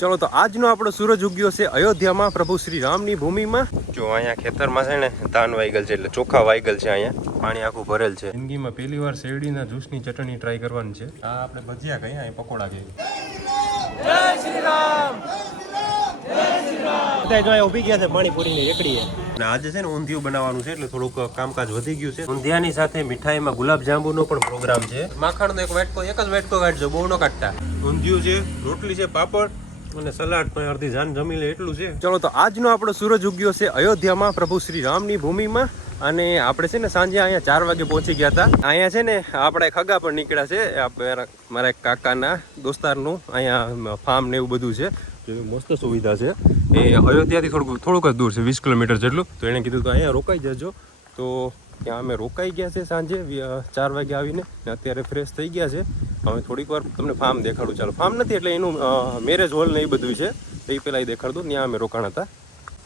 ચલો તો આજનો આપણો સૂરજ ઉગ્યો છે અયોધ્યામાં. પ્રભુ શ્રી રામની ભૂમિમાં. જો અહીંયા ખેતરમાં છે ને ધાન વાઈગલ છે એટલે ચોખા વાઈગલ છે અહીંયા. પાણી આખું ભરેલ છે. જિંદગીમાં પહેલી વાર શેરડીના જ્યુસની ચટણી ટ્રાય કરવાની છે. આ આપણે ભજીયા કહીએ અહીં પકોડા કહીએ બધા જો અહીંયા ઊભી ગયા છે પાણીપુરીની એકડીએ. આજે છે ને ઊંધિયું બનાવવાનું છે એટલે થોડુંક કામકાજ વધી ગયું છે. ઊંધિયાની સાથે મીઠાઈમાં ગુલાબ જાંબુનો પણ પ્રોગ્રામ છે. માખણનો એક વાટકો એક જ વાટકો કાઢજો બહુ ન કાઢતા. ઊંધિયું છે રોટલી છે પાપડ અને સલાડ પણ અડધી જાન જમી લે, એટલું છે. ચલો, તો આજનો આપણો સૂરજ ઉગ્યો છે અયોધ્યામાં. પ્રભુ શ્રી રામની ભૂમિમાં. અને આપણે છે ને સાંજે અહીંયા ચાર વાગે પહોંચી ગયા હતા. અહીંયા છે ને આપણે ખગા પણ નીકળ્યા છે. મારા કાકાના દોસ્તારનું અહીંયા ફાર્મ ને એવું બધું છે. મસ્ત સુવિધા છે. એ અયોધ્યાથી થોડુંક થોડુંક જ દૂર છે, વીસ કિલોમીટર જેટલું. તો એણે કીધું તો અહીંયા રોકાઈ જજો. તો ત્યાં અમે રોકાઈ ગયા છે સાંજે ચાર વાગે આવીને ને અત્યારે ફ્રેશ થઈ ગયા છે. હવે થોડીક વાર તમને ફાર્મ દેખાડું. ચાલો ફાર્મ નથી એટલે એનું મેરેજ હોલ ને એ બધું છે. એ પહેલાં દેખાડ ત્યાં અમે રોકાણ હતા.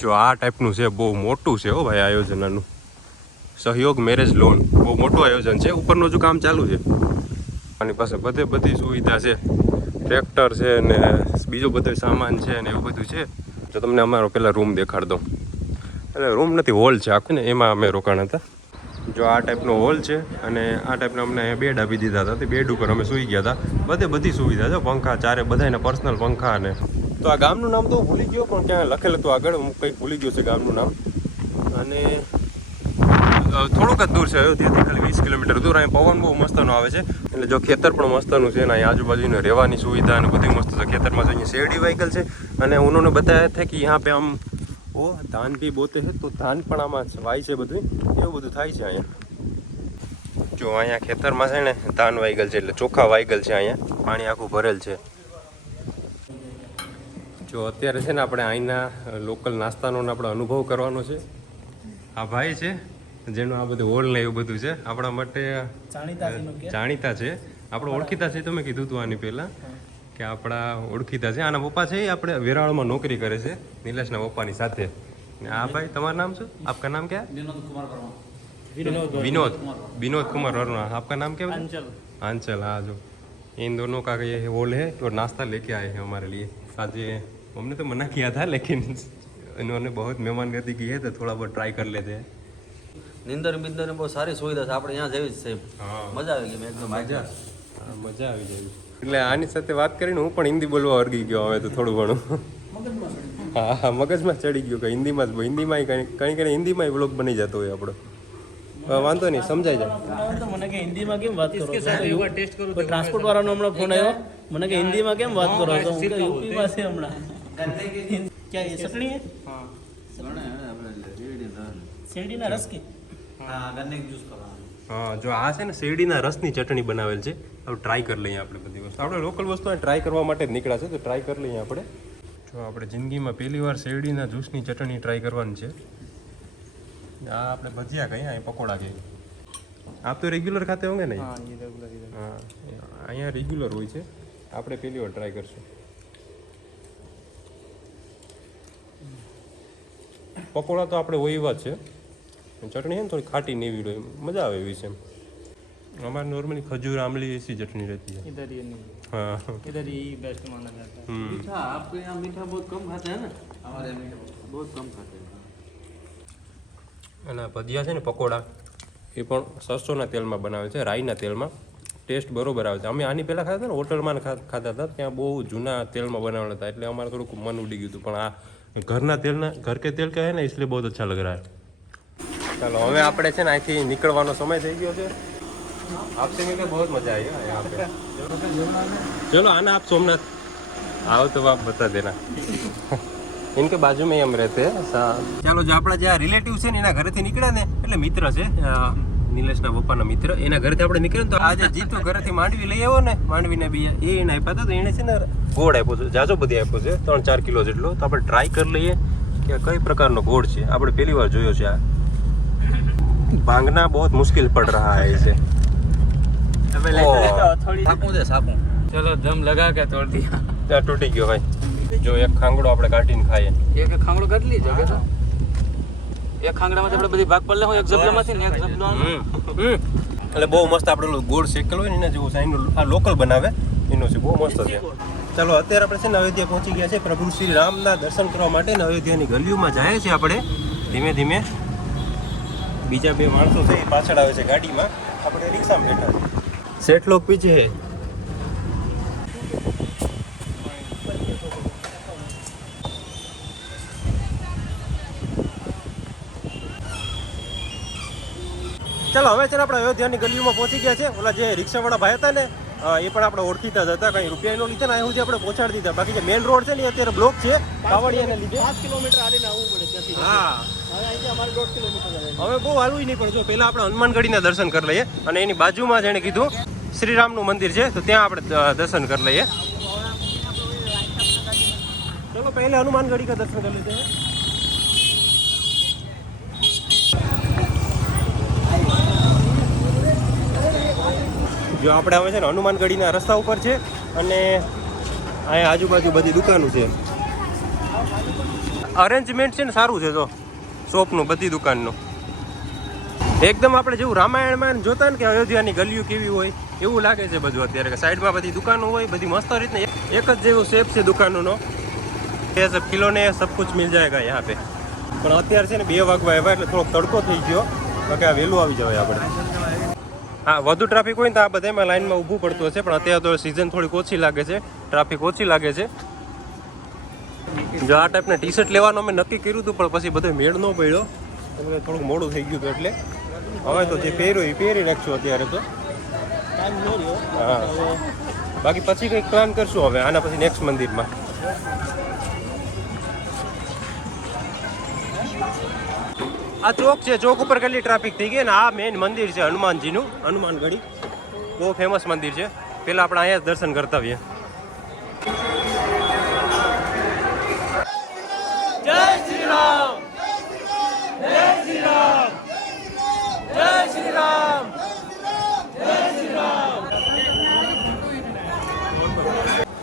જો આ ટાઈપનું છે, બહુ મોટું છે હો ભાઈ આયોજન આનું સહયોગ મેરેજ લોન બહુ મોટું આયોજન છે. ઉપરનું હજુ કામ ચાલુ છે. આની પાસે બધે બધી સુવિધા છે. ટ્રેક્ટર છે ને બીજો બધો સામાન છે ને એવું બધું છે. તો તમને અમારો પહેલાં રૂમ દેખાડ દઉં. એટલે રૂમ નથી હોલ છે આખું ને, એમાં અમે રોકાણ હતા. જો આ ટાઈપનો હોલ છે અને આ ટાઈપના અમને અહીંયા બેડ આપી દીધા હતા. તે બેડ ઉપર અમે સૂઈ ગયા હતા. બધે બધી સુવિધા છે પંખા ચારે બધાને પર્સનલ પંખા અને તો આ ગામનું નામ તો ભૂલી ગયો, પણ ક્યાં લખેલું હતું આગળ, હું કંઈક ભૂલી ગયો છે ગામનું નામ. અને થોડુંક જ દૂર છે ત્યાંથી ખાલી વીસ કિલોમીટર દૂર. અહીં પવન બહુ મસ્તનો આવે છે. એટલે જો ખેતર પણ મસ્તનું છે અને અહીં આજુબાજુને રહેવાની સુવિધા અને બધી મસ્ત છે. ખેતરમાં જો અહીંયા શેરડી વ્હીકલ છે. અને ઉન્હોને બતાવ્યા છે કે યહાં પે આમ ઓ ધાન બી બોતે છે તો ધાન પણ આમાં વાય છે બધું. એવું બધું થાય છે અહીંયા. જો અહીંયા ખેતરમાં છે ને ધાન વાઈગલ છે એટલે ચોખા વાઈગલ છે અહીંયા. પાણી આખું ભરેલ છે. જો અત્યારે છે ને આપણે અહીંના લોકલ નાસ્તાનો આપણે અનુભવ કરવાનો છે. આ ભાઈ છે જેનું આ બધું હોલ ને એવું બધું છે. આપણા માટે જાણીતા છે આપણે ઓળખીતા છે તમે કીધું હતું આની પહેલા. કે આપણા ઓળખીતા છે આના પપ્પા છે એ આપણે વેરાવળમાં નોકરી કરે છે નિલેશના પપ્પાની સાથે ને આ ભાઈ તમારું નામ શું આપકા નામ ક્યાં विनोद विनोद कुमार वर्मा आपका नाम क्या आंचल आंचल हाँ जो इन दोनों का ये होल है और नाश्ता लेके आए हैं हमारे लिए आज ये हमने तो मना किया था लेकिन इन्होंने बहुत मेहमानगति की है तो थोड़ा बहुत ट्राई कर लेते हैं નિંદર બિંદર બહુ સારી સુવિધા છે આપણે અહીંયા જેવી જ છે હા. મજા આવી ગઈ મેં એકદમ મજા હા, મજા આવી જાય એટલે આની સાથે વાત કરીને હું પણ હિન્દી બોલવા વર્ગી ગયો હવે તો થોડું ઘણું. હા હા મગજમાં ચડી ગયું કે હિન્દીમાં જ હિન્દીમાં કંઈ કંઈ હિન્દીમાં બ્લોગ બની જતો હોય આપણો. વાંધો નહીં સમજાય જાય. મને કે હિન્દીમાં કેમ વાત કરો ટ્રાન્સપોર્ટ વાળાનો હમણાં ફોન આવ્યો? મને કે હિન્દીમાં કેમ વાત કરો તો હું યુપી પાસે હમણાં. ક્યાં એ સકણી હે. હા સકણી આપણે શેરડીના રસ કે? હા ગન્ને જ્યુસ કરવા જો આ છે ને શેરડીના રસની ચટણી બનાવેલ છે. હવે ટ્રાય કરી લઈએ આપણે બધી વસ્તુ. આપણે લોકલ વસ્તુ ટ્રાય કરવા માટે જ નીકળ્યા છે તો ટ્રાય કરી લઈએ આપણે. જો આપણે જિંદગીમાં પહેલી વાર શેરડીના જ્યુસની ચટણી ટ્રાય કરવાની છે. આ આપણે ભજીયા કહીએ અહીં પકોડા કહીએ આપ તો રેગ્યુલર ખાતે હોંગે ને? હા અહીંયા રેગ્યુલર હોય છે. આપણે પહેલી વાર ટ્રાય કરશું. પકોડા તો આપણે હોય એવા જ છે. ચટણી છે ને થોડી ખાટી ને એવી હોય મજા આવે એવી છે એમ हमारे नॉर्मली खजूर आमली ऐसी चटनी रहती है इधर ये नहीं हाँ इधर ही बेस्ट माना जाता है हम्म मीठा आपके यहाँ मीठा बहुत कम खाते हैं ना हमारे यहाँ मीठा बहुत कम खाते हैं અને ભજીયા છે ને પકોડા એ પણ સરસોના તેલમાં બનાવે છે રાઈના તેલમાં ટેસ્ટ બરોબર આવે છે અમે આની પહેલાં ખાતા હતા ને હોટલમાં ખા- ખાતા હતા ત્યાં બહુ જૂના તેલમાં બનાવેલા હતા એટલે અમારે થોડુંક મન ઉડી ગયું હતું પણ આ ઘરના તેલના ઘર કે તેલ કહે ને इसलिए बहुत अच्छा लग रहा है ચાલો, હવે આપણે છે ને અહીંથી નીકળવાનો સમય થઈ ગયો છે. આપસે મિલકર બહુ મજા આવી યહાં ચલો, આના આપ સોમનાથ. आओ તો આપ બતા દેના. इनके बाजू में એમ રહેતે ચાલો, જે આપણા જે રિલેટિવ છે ને, એના ઘરેથી નીકળ્યા ને, એટલે મિત્ર છે નિલેશના પપ્પાના મિત્ર, એના ઘરેથી આપણે નીકળ્યા તો આજે જીતુ ઘરેથી માંડવી લઈ આવ્યો ને, માંડવીને બી એ એને આપ્યા હતા તો એણે છે ને ગોળ આપ્યો છે, જાજો બધી આપ્યો છે, ત્રણ ચાર કિલો જેટલો. તો આપણે ટ્રાય કરી લઈએ કે કઈ પ્રકારનો ગોળ છે. આપણે પહેલી વાર જોયો છે આ. ભાંગના બહુ મુશ્કેલ પડ રહા है इसे थोड़ी સાપું છે સાપું चलो दम लगा के तोड़ दिया ત્યાં તૂટી ગયો ભાઈ જો એક ખાંગડો આપણે કાઢીને ખાઈએ એક એક ખાંગડો કાઢી લીધો કે એક ખાંગડામાંથી આપણે બધી ભાગ પડલે હોય એક ઝબલામાંથી ને એક ઝબલો એટલે બહુ મસ્ત આપણે ઓલું ગોળ શેકેલો હોય ને એના જેવું છે એનું આ લોકલ બનાવે એનું છે બહુ મસ્ત છે ચાલો અત્યારે આપણે છે ને અયોધ્યા પહોંચી ગયા છે પ્રભુ શ્રી રામના દર્શન કરવા માટે ને અયોધ્યાની ગલીઓમાં જાય છે આપણે ધીમે ધીમે બીજા બે માણસો છે, એ પાછળ આવે છે ગાડીમાં. આપણે રિક્ષામાં બેઠા સેઠ લોક પીછે હે. ચાલો, હવે છે ને આપણે અયોધ્યાની ગલીઓમાં પહોંચી ગયા છે. ઓલા જે રિક્ષાવાળા ભાઈ હતા ને એ પણ આપણે ઓળખીતા જ હતા. કઈ રૂપિયાનો લીધે ને સુધી આપણે પહોંચાડી દીધા. બાકી જે મેઇન રોડ છે ને અત્યારે બ્લોક છે કાવડિયાને લીધે. પાંચ કિલોમીટર આવીને આવવું પડે ત્યાંથી. હા. હવે બહુ હાલવું નહીં પણ જો પહેલાં આપણે હનુમાનગઢીના દર્શન કરી લઈએ અને એની બાજુમાં જેણે કીધું શ્રીરામનું મંદિર છે તો ત્યાં આપણે દર્શન કરી લઈએ. ચલો પહેલાં હનુમાનગઢી કા દર્શન કરી લેते જો આપણે હવે છે ને હનુમાનગઢીના રસ્તા ઉપર છે અને અહીંયા આજુબાજુ બધી દુકાનો છે. અરેન્જમેન્ટ છે ને સારું છે તો શોપનું, બધી દુકાનનું. એકદમ આપણે જેવું રામાયણમાં જોતા ને કે અયોધ્યાની ગલીઓ કેવી હોય, એવું લાગે છે બધું અત્યારે કે સાઈડમાં બધી દુકાનો હોય, બધી મસ્ત રીતને એક જ જેવું શેપ છે દુકાનોનો. એ સબ ખિલોને સબકુછ મિલ જાયગા યહાં પે. પણ અત્યારે છે ને બે વાગવા એવા એટલે થોડોક તડકો થઈ ગયો કે આ વહેલું આવી જવાય આપણે. હા, વધુ ટ્રાફિક હોય ને તો આ બધામાં લાઈનમાં ઊભું પડતું હશે, પણ અત્યારે તો સિઝન થોડીક ઓછી લાગે છે. ટ્રાફિક ઓછી લાગે છે. જો આ ટાઈપના ટી શર્ટ લેવાનું અમે નક્કી કર્યું હતું, પણ પછી બધો મેળ ન પડ્યો. એટલે થોડુંક મોડું થઈ ગયું હતું એટલે. હવે તો જે પહેર્યું એ પહેરી રાખશું અત્યારે તો. હા. બાકી પછી કંઈક પ્લાન કરશું હવે, આના પછી નેક્સ્ટ મંદિરમાં. આ ચોક છે ચોક ઉપર કેટલી ટ્રાફિક થઈ ગઈ ને આ મેઇન મંદિર છે હનુમાનજીનું હનુમાનગઢી. બહુ ફેમસ મંદિર છે. પહેલાં આપણે અહીંયા જ દર્શન કરતા આવીએ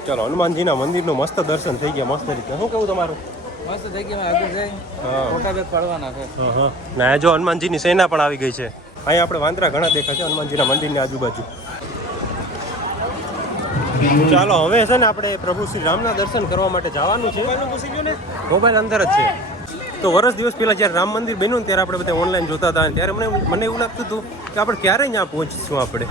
ચલો હનુમાનજીના મંદિરનું મસ્ત દર્શન થઈ ગયા મસ્ત રીતે. શું કેવું તમારું? મસ્ત થઈ આગળ જઈ ફોટા બેગ પાડવાના છે. ને જો હનુમાનજીની સેના પણ આવી ગઈ છે. અહીંયા આપણે વાંદરા ઘણા દેખા છે હનુમાનજીના મંદિરની આજુબાજુ. ચાલો હવે છે ને આપણે પ્રભુ શ્રી રામના દર્શન કરવા માટે જવાનું છે. મોબાઈલ અંદર જ છે. તો વર્ષ દિવસ પહેલાં જ્યારે રામ મંદિર બન્યું ને ત્યારે આપણે બધા ઓનલાઈન જોતા હતા ત્યારે મને મને એવું લાગતું હતું કે આપણે ક્યારે અહીંયા પહોંચીશું આપણે.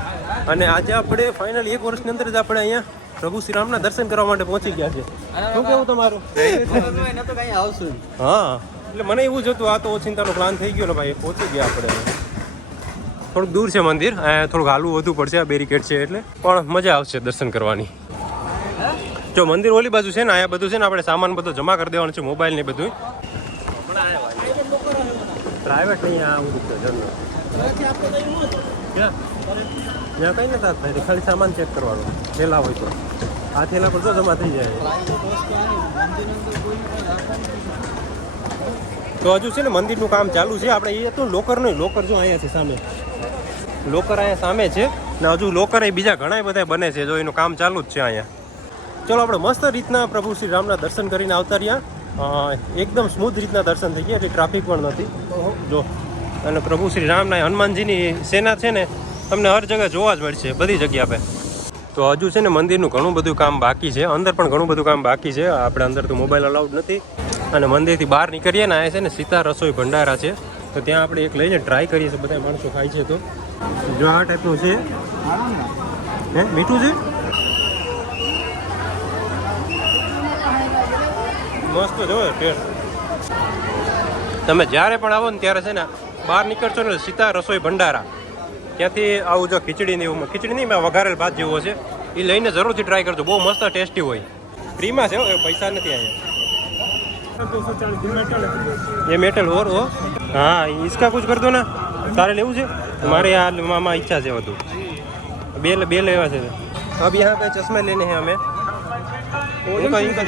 અને આજે આપણે ફાઇનલી એક વર્ષની અંદર જ આપણે અહીંયા પ્રભુ શ્રી રામના દર્શન કરવા માટે પહોંચી ગયા છે. શું કેવું તમારું? હા, એટલે મને એવું જ હતું, આ તો ઓચિંતાનો પ્લાન થઈ ગયો ને ભાઈ, પહોંચી ગયા આપણે. થોડુંક દૂર છે મંદિર થોડુંક હાલવું વધુ પડશે, આ બેરિકેડ છે એટલે. પણ મજા આવશે દર્શન કરવાની. જો મંદિર ઓલી બાજુ છે ને, અહીંયા બધું છે ને, આપણે સામાન બધો જમા કરી દેવાનું છે મોબાઈલ ને બધું પ્રાઇવેટ નહીં આ બધું છે ત્યાં કઈ નથી થાય ખાલી સામાન ચેક કરવાનો. થેલા હોય તો. આ થેલા પર તો જમા થઈ જાય. તો હજુ છે ને મંદિરનું કામ ચાલુ છે. આપણે એ હતું લોકર નહીં લોકર જો અહીંયા છે સામે. લોકર અહીંયા સામે છે. ને હજુ લોકર એ બીજા ઘણા બધા બને છે. જો એનું કામ ચાલુ જ છે અહીંયા. ચલો, આપણે મસ્ત રીતના પ્રભુ શ્રી રામના દર્શન કરીને આવતા રહ્યા. એકદમ સ્મૂથ રીતના દર્શન થઈ ગયા. એટલે ટ્રાફિક પણ નથી. જો. અને પ્રભુ શ્રી રામના હનુમાનજીની સેના છે ને તમને હર જગ્યાએ જોવા જ મળશે, બધી જગ્યા પે. તો હજુ છે ને મંદિરનું ઘણું બધું કામ બાકી છે, અંદર પણ ઘણું બધું કામ બાકી છે, આપણે અંદર તો મોબાઈલ અલાઉડ નથી. અને મંદિરથી બહાર નીકળીએ ને, આ છે ને સીતા રસોઈ ભંડારા છે. તો ત્યાં આપણે એક લઈને ટ્રાય કરીએ છીએ, બધા માણસો ખાય છે તો. જો આ ટાઈપનું છે. હે, મીઠું છે? મસ્ત જો તમે જ્યારે પણ આવો ને ત્યારે છે ને બહાર નીકળશો ને સીતા રસોઈ ભંડારા. ત્યાંથી આવું જો ખીચડીની એવું ખીચડી નહીં મેં વઘારેલ ભાત જેવો છે. એ લઈને જરૂરથી ટ્રાય કરજો. બહુ મસ્ત ટેસ્ટી હોય. ફ્રીમાં છે પૈસા નથી અહીંયા. એ મેટલ ઓર ઓ. હા ઈસકા કુછ કર દો ને. તારે લેવું છે? મારે આ મામા ઈચ્છા છે બધું. બે બે લેવા છે. अब यहाँ पे ચશ્મા लेने હે અમે इनका इनका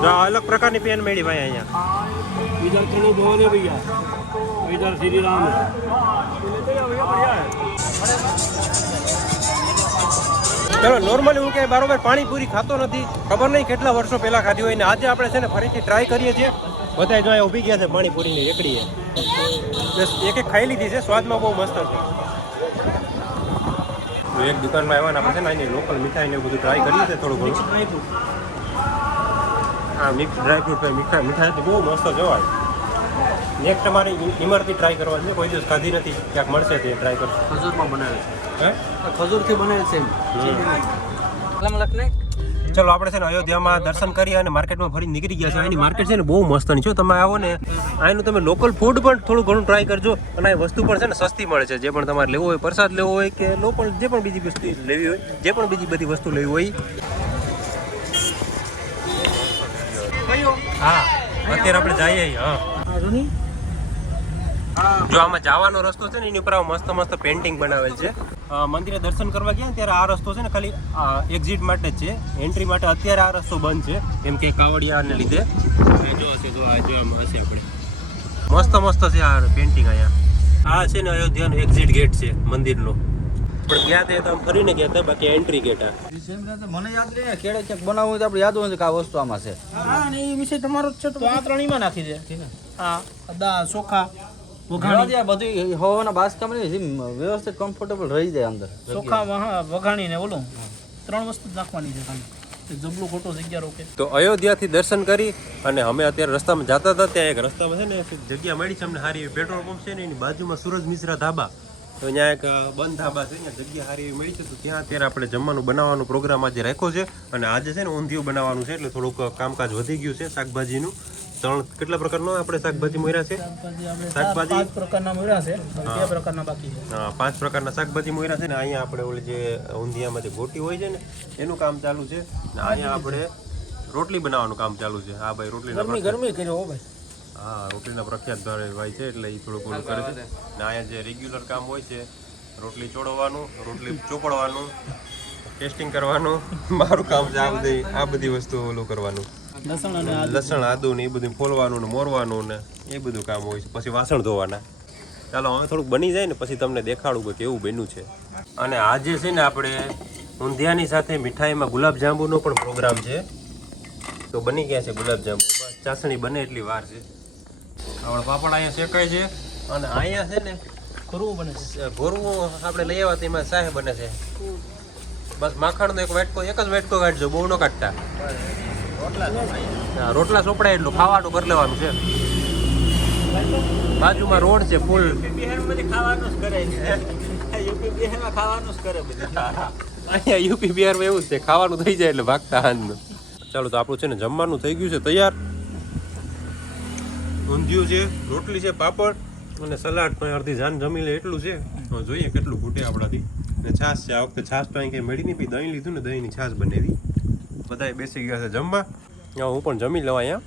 જો આ અલગ પ્રકારની પેન મળી ભાઈ અહીંયા इधर चलो दो ने भैया इधर श्री राम ચલો નોર્મલી હું ક્યાંય બરોબર પાણીપુરી ખાતો નથી ખબર નહીં કેટલા વર્ષો પહેલા ખાધી હોય ને આજે આપણે છે ને ફરીથી ટ્રાય કરીએ છીએ બધા જો અહીંયા ઊભી ગયા છે પાણીપુરીની રેકડીએ બસ એક એક ખાઈ લીધી છે સ્વાદમાં બહુ મસ્ત છે તો એક દુકાનમાં આવ્યા ને આપણે છે ને અહીંની લોકલ મીઠાઈ ને એવું બધું ટ્રાય કર્યું છે થોડું ઘણું હા મિક્સ ડ્રાયફ્રૂટ મીઠાઈ મીઠાઈ તો બહુ મસ્ત જોવાય નેક્સ્ટ તમારી ઇમરતી ટ્રાય કરવાની છે કોઈ દિવસ ખાધી નથી ક્યાંક મળશે તે ટ્રાય કરશું. ખજૂરમાં બનાવે છે. હે? ખજૂરથી બનાવે છે ચલો આપણે છે ને અયોધ્યામાં દર્શન કરી અને માર્કેટમાં ફરી નીકળી ગયા છે એની માર્કેટ છે ને બહુ મસ્તની. છો તમે આવો ને અહીંનું તમે લોકલ ફૂડ પણ થોડું ઘણું ટ્રાય કરજો અને આ વસ્તુ પણ છે ને સસ્તી મળે છે. જે પણ તમારે લેવું હોય પ્રસાદ લેવો હોય કે લોકલ જે પણ બીજી વસ્તુ લેવી હોય જે પણ બીજી બધી વસ્તુ લેવી હોય હા અત્યારે આપણે જઈએ હા. જો આમાં જવાનો રસ્તો છે ને એની ઉપર આવા મસ્ત મસ્ત પેન્ટિંગ બનાવેલ છે. મંદિરે દર્શન કરવા ગયા ત્યારે આ રસ્તો છે ને ખાલી એક્ઝિટ માટે જ છે. એન્ટ્રી માટે અત્યારે આ રસ્તો બંધ છે કેમ કે કાવડિયાને લીધે. જો હશે જો આ જો આમ હશે આપણે. મસ્ત મસ્ત છે આ પેન્ટિંગ અહીંયા. આ છે ને અયોધ્યાનો એક્ઝિટ ગેટ છે મંદિરનો. પણ ગયા તે તો આમ ફરીને ગયા હતા બાકી એન્ટ્રી ગેટ મને યાદ રહે કેળે ક્યાંક બનાવવું હોય તો આપણે યાદ હોય કે આ વસ્તુ આમાં છે. હા અને એ વિષય તમારો જ છે તો આ ત્રણેયમાં નાખી દે. હા. અદા ચોખા વઘાણી. બધી હવાના બાસકામ નહીં વ્યવસ્થિત કમ્ફર્ટેબલ રહી જાય અંદર. ચોખા વઘાણી ને ઓલું. ત્રણ વસ્તુ જ નાખવાની છે ખાલી. જબલું ખોટો જગ્યા રોકે. તો અયોધ્યાથી દર્શન કરી અને અમે અત્યારે રસ્તામાં જતા હતા ત્યાં એક રસ્તામાં છે ને જગ્યા મળી છે અમને સારી પેટ્રોલ પંપ છે ને એની બાજુમાં સુરજ મિશ્રા ધાબા. તો ત્યાં એક બંધ ધાબા છે ત્યાં જગ્યા સારી એવી મળી છે. તો ત્યાં અત્યારે આપણે જમવાનું બનાવવાનો પ્રોગ્રામ આજે રાખ્યો છે અને આજે છે ને ઊંધિયું બનાવવાનું છે એટલે થોડુંક કામકાજ વધી ગયું છે શાકભાજીનું. ત્રણ કેટલા પ્રકારનો આપણે શાકભાજી મોર્યા છે? શાકભાજી પાંચ પ્રકારના મળ્યા છે બે પ્રકારના બાકી છે. હા, પાંચ પ્રકારના શાકભાજી મોર્યા છે ને અહીંયા આપણે ઓલી જે ઊંધિયામાં જે ગોટી હોય છે ને એનું કામ ચાલુ છે. ને અહીંયા આપણે રોટલી બનાવવાનું કામ ચાલુ છે. હા ભાઈ રોટલી ગરમી કર્યો હો ભાઈ. હા રોટલીના પ્રખ્યાત ભાઈ ભાઈ છે એટલે એ થોડુંક ઘણું કરે છે. ને અહીંયા જે રેગ્યુલર કામ હોય છે રોટલી ચોડવાનું રોટલી ચોપડવાનું ટેસ્ટિંગ કરવાનું મારું કામ છે આ બધી આ બધી વસ્તુ ઓલું કરવાનું. લસણ આદુ. ને એ બધું ફોલવાનું ને મોરવાનું ને એ બધું કામ હોય છે. પછી વાસણ ધોવાના. ચાલો હવે થોડુંક બની જાય ને પછી તમને દેખાડું કે કેવું બન્યું છે. અને આજે છે ને આપણે ઊંધિયાની સાથે મીઠાઈમાં ગુલાબજાંબુનો પણ પ્રોગ્રામ છે. તો બની ગયા છે ગુલાબજાંબુ. ચાસણી બને એટલી વાર છે. આપણા પાપડ અહીંયા શેકાય છે. અને અહીંયા છે ને ખરું બને છે. ભોરવું આપણે લઈ આવ્યા તેમાં સાહે બને છે. બસ માખણનો એક વેટકો એક જ વેટકો કાઢજો બહુ ન કાઢતા. હા, રોટલા સોપડાય એટલું ખાવાનું કરી લેવાનું છે. બાજુમાં રોડ છે ફૂલ. અહીંયા યુપી બિહારમાં એવું જ છે ખાવાનું થઈ જાય એટલે ભાગતા હાંજનું. ચાલો તો આપણું છે ને જમવાનું થઈ ગયું છે તૈયાર. ઊંધિયું છે રોટલી છે પાપડ અને સલાડ પણ અડધી જાન જમી લે એટલું છે. જોઈએ કેટલું ખૂટે આપણાથી. ને છાશ છે આ વખતે છાશ તો અહીં કંઈ મળી નહીં દહીં લીધું ને દહીંની છાશ બનાવી. બધાય બેસી ગયા છે જમવા. હું પણ જમી લઉં અહીંયા.